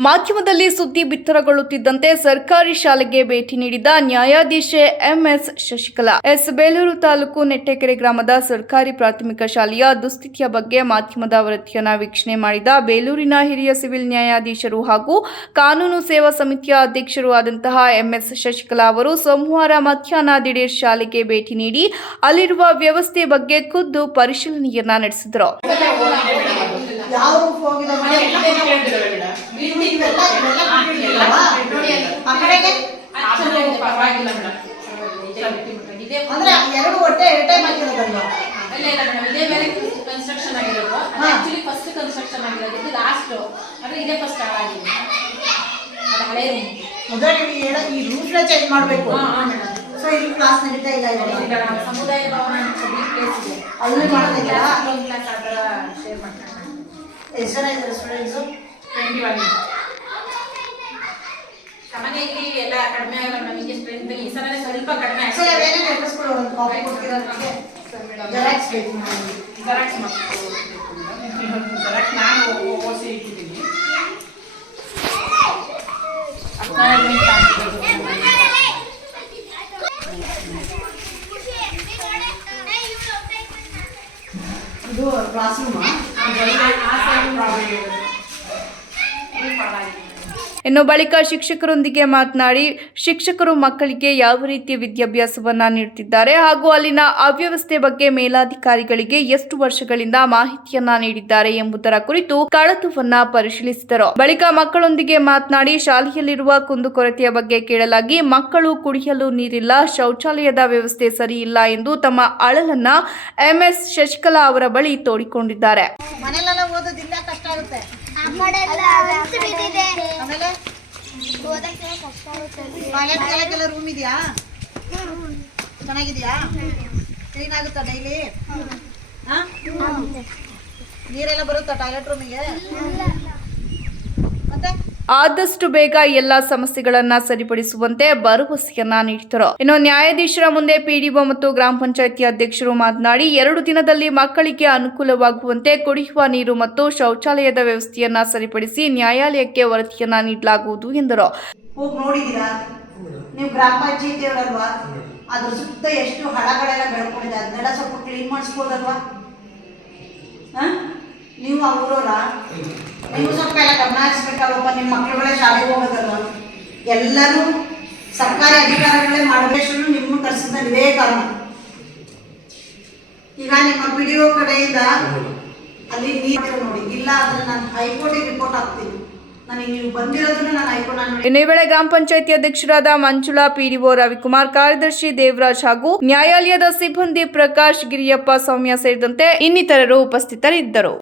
ಮಾಧ್ಯಮದಲ್ಲಿ ಸುದ್ದಿ ಬಿತ್ತರಗೊಳ್ಳುತ್ತಿದ್ದಂತೆ ಸರ್ಕಾರಿ ಶಾಲೆಗೆ ಭೇಟಿ ನೀಡಿದ ನ್ಯಾಯಾಧೀಶೆ ಎಂಎಸ್ ಶಶಿಕಲಾ. ಎಸ್ ಬೇಲೂರು ತಾಲೂಕು ನೆಟ್ಟೆಕೆರೆ ಗ್ರಾಮದ ಸರ್ಕಾರಿ ಪ್ರಾಥಮಿಕ ಶಾಲೆಯ ದುಸ್ಥಿತಿಯ ಬಗ್ಗೆ ಮಾಧ್ಯಮದ ವರದಿಯನ್ನು ವೀಕ್ಷಣೆ ಮಾಡಿದ ಬೇಲೂರಿನ ಹಿರಿಯ ಸಿವಿಲ್ ನ್ಯಾಯಾಧೀಶರು ಹಾಗೂ ಕಾನೂನು ಸೇವಾ ಸಮಿತಿಯ ಅಧ್ಯಕ್ಷರೂ ಆದಂತಹ ಎಂಎಸ್ ಶಶಿಕಲಾ ಅವರು ಸೋಮವಾರ ಮಧ್ಯಾಹ್ನ ದಿಢೀರ್ ಶಾಲೆಗೆ ಭೇಟಿ ನೀಡಿ ಅಲ್ಲಿರುವ ವ್ಯವಸ್ಥೆ ಬಗ್ಗೆ ಖುದ್ದು ಪರಿಶೀಲನೆಯನ್ನ ನಡೆಸಿದರು. ಯಾವ ರೂಪ್ ಹೋಗಿದೆ? ಅಂದ್ರೆ ಎರಡು ಹೊಟ್ಟೆ ಟೈಮ್ ಆಗಿರೋದಲ್ವಾ? ಇದೇ ಮೇಲೆ ಕನ್ಸ್ಟ್ರಕ್ಷನ್ ಆಗಿರೋದು. ಆಕ್ಚುಲಿ ಫಸ್ಟ್ ಕನ್ಸ್ಟ್ರಕ್ಷನ್ ಆಗಿರೋದು. ಇದು ಲಾಸ್ಟ್ ಅಂದ್ರೆ ಇದೇ ಫಸ್ಟ್ ಅದು ಹಳೆ. ಮೊದಲು ಈ ರೂಟ್ ಚೇಂಜ್ ಮಾಡಬೇಕು. ಸೊ ಇಲ್ಲಿ ಕ್ಲಾಸ್ ನಡೀತಾ ಇಲ್ಲ ಸಮುದಾಯ ಭವನ ಅಲ್ಲಿ ಮಾಡ್ತಿದ್ದೀರಾ? ಒಂದು ಕ್ಲಾಸ್ ಆ ಥರ ಶೇರ್ ಮಾಡ್ತಾರೆ. ಎಷ್ಟು ಜನ ಇದ್ದಾರೆ ಸ್ಟೂಡೆಂಟ್ಸು ಟ್ವೆಂಟಿ ಒನ್ ಸಾಮಾನ್ಯ ಇಲ್ಲಿ ಎಲ್ಲ ಕಡಿಮೆ ಆಗಲ್ಲ ನಮಗೆ ಸ್ಟ್ರೆಂತ್ ಈ ಸಲ ಸ್ವಲ್ಪ ಕಡಿಮೆ ಸರ್ ಅವೇನೇ ನೆನಪಿಸ್ಕೊಳ್ಳೋ ಒಂದು ಕಾಪಿ ಕೊಡ್ತೀರಾ ನನಗೆ ಜೆರಾಕ್ಸ್ ಬೇಕು. ಜೆರಾಕ್ಸ್ ಜೆರಾಕ್ಸ್ ನಾನು ಓಸಿ ಇಟ್ಟಿದ್ದೀನಿ. ಇದು ಕ್ಲಾಸ್ ರೂಮಾ I'm probably. ಇನ್ನು ಬಳಿಕ ಶಿಕ್ಷಕರೊಂದಿಗೆ ಮಾತನಾಡಿ ಶಿಕ್ಷಕರು ಮಕ್ಕಳಿಗೆ ಯಾವ ರೀತಿಯ ವಿದ್ಯಾಭ್ಯಾಸವನ್ನ ನೀಡುತ್ತಿದ್ದಾರೆ ಹಾಗೂ ಅಲ್ಲಿನ ಅವ್ಯವಸ್ಥೆ ಬಗ್ಗೆ ಮೇಲಾಧಿಕಾರಿಗಳಿಗೆ ಎಷ್ಟು ವರ್ಷಗಳಿಂದ ಮಾಹಿತಿಯನ್ನ ನೀಡಿದ್ದಾರೆ ಎಂಬುದರ ಕುರಿತು ಕಳತುವನ್ನ ಪರಿಶೀಲಿಸಿದರು. ಬಳಿಕ ಮಕ್ಕಳೊಂದಿಗೆ ಮಾತನಾಡಿ ಶಾಲೆಯಲ್ಲಿರುವ ಕುಂದುಕೊರತೆಯ ಬಗ್ಗೆ ಕೇಳಲಾಗಿ ಮಕ್ಕಳು ಕುಡಿಯಲು ನೀರಿಲ್ಲ, ಶೌಚಾಲಯದ ವ್ಯವಸ್ಥೆ ಸರಿ ಎಂದು ತಮ್ಮ ಅಳಲನ್ನ ಎಂಎಸ್ ಶಶಿಕಲಾ ಅವರ ಬಳಿ ತೋಡಿಕೊಂಡಿದ್ದಾರೆ. ಆಮೇಲೆ? ಟಾಯ್ಲೆಟ್ ಗೆಲ್ಲ ರೂಮ್ ಇದೆಯಾ? ಚೆನ್ನಾಗಿದೆಯಾ? ಕ್ಲೀನ್ ಆಗುತ್ತಾ ಡೈಲಿ? ಹಾ? ನೀರೆಲ್ಲ ಬರುತ್ತಾ ಟಾಯ್ಲೆಟ್ ರೂಮಿಗೆ? ಆದಷ್ಟು ಬೇಗ ಎಲ್ಲ ಸಮಸ್ಯೆಗಳನ್ನ ಸರಿಪಡಿಸುವಂತೆ ಭರವಸೆಯನ್ನ ನೀಡಿದರು. ಇನ್ನು ನ್ಯಾಯಾಧೀಶರ ಮುಂದೆ ಪಿಡಿಒ ಮತ್ತು ಗ್ರಾಮ ಪಂಚಾಯತಿ ಅಧ್ಯಕ್ಷರು ಮಾತನಾಡಿ, ಎರಡು ದಿನದಲ್ಲಿ ಮಕ್ಕಳಿಗೆ ಅನುಕೂಲವಾಗುವಂತೆ ಕುಡಿಯುವ ನೀರು ಮತ್ತು ಶೌಚಾಲಯದ ವ್ಯವಸ್ಥೆಯನ್ನ ಸರಿಪಡಿಸಿ ನ್ಯಾಯಾಲಯಕ್ಕೆ ವರದಿಯನ್ನ ನೀಡಲಾಗುವುದು ಎಂದರು. ನೀವು ಗ್ರಾಮ ಪಂಚಾಯತಿಯವರಲ್ವಾ? ಅದ್ರ ಸುತ್ತ ಎಷ್ಟು ಹಳಗಳೆಲ್ಲ ಬೆಳ್ಕೊಂಡಿದೆ, ಅದನ್ನೆಲ್ಲ ಸ್ವಲ್ಪ ಕ್ಲೀನ್ ಮಾಡಿಸ್ಬೋದಲ್ವಾ? ನೀವು ನೀವು ಸ್ವಲ್ಪ ಎಲ್ಲ ಗಮನ ಹರಿಸ್ಬೇಕಲ್ವಪ್ಪ ನಿಮ್ಮ ಮಕ್ಕಳುಗಳೇ ಶಾಲೆಗೆ ಹೋಗೋದಲ್ಲ ಎಲ್ಲರೂ ಸರ್ಕಾರಿ ಅಧಿಕಾರಿಗಳೇ ಮಾಡಬೇಕು ನಿಮ್ಮನ್ನು ಕರೆಸಿದ ನೀವೇ ಕಾರಣ. ಈಗ ನಿಮ್ಮ ಪಿ ಡಿ ಒ ಕಡೆಯಿಂದ ಅಲ್ಲಿ ನೀರು ನೋಡಿ. ಇಲ್ಲ ಅಂದ್ರೆ ನಾನು ಹೈಕೋರ್ಟಿಗೆ ರಿಪೋರ್ಟ್ ಹಾಕ್ತೀನಿ. ಇನ್ನು ವೇಳೆ ಗ್ರಾಮ ಪಂಚಾಯತಿ ಅಧ್ಯಕ್ಷರಾದ ಮಂಜುಳಾ, ಪಿಡಿಒ ರವಿಕುಮಾರ್, ಕಾರ್ಯದರ್ಶಿ ದೇವರಾಜ್ ಹಾಗೂ ನ್ಯಾಯಾಲಯದ ಸಿಬ್ಬಂದಿ ಪ್ರಕಾಶ್, ಗಿರಿಯಪ್ಪ, ಸೌಮ್ಯ ಸೇರಿದಂತೆ ಇನ್ನಿತರರು ಉಪಸ್ಥಿತರಿದ್ದರು.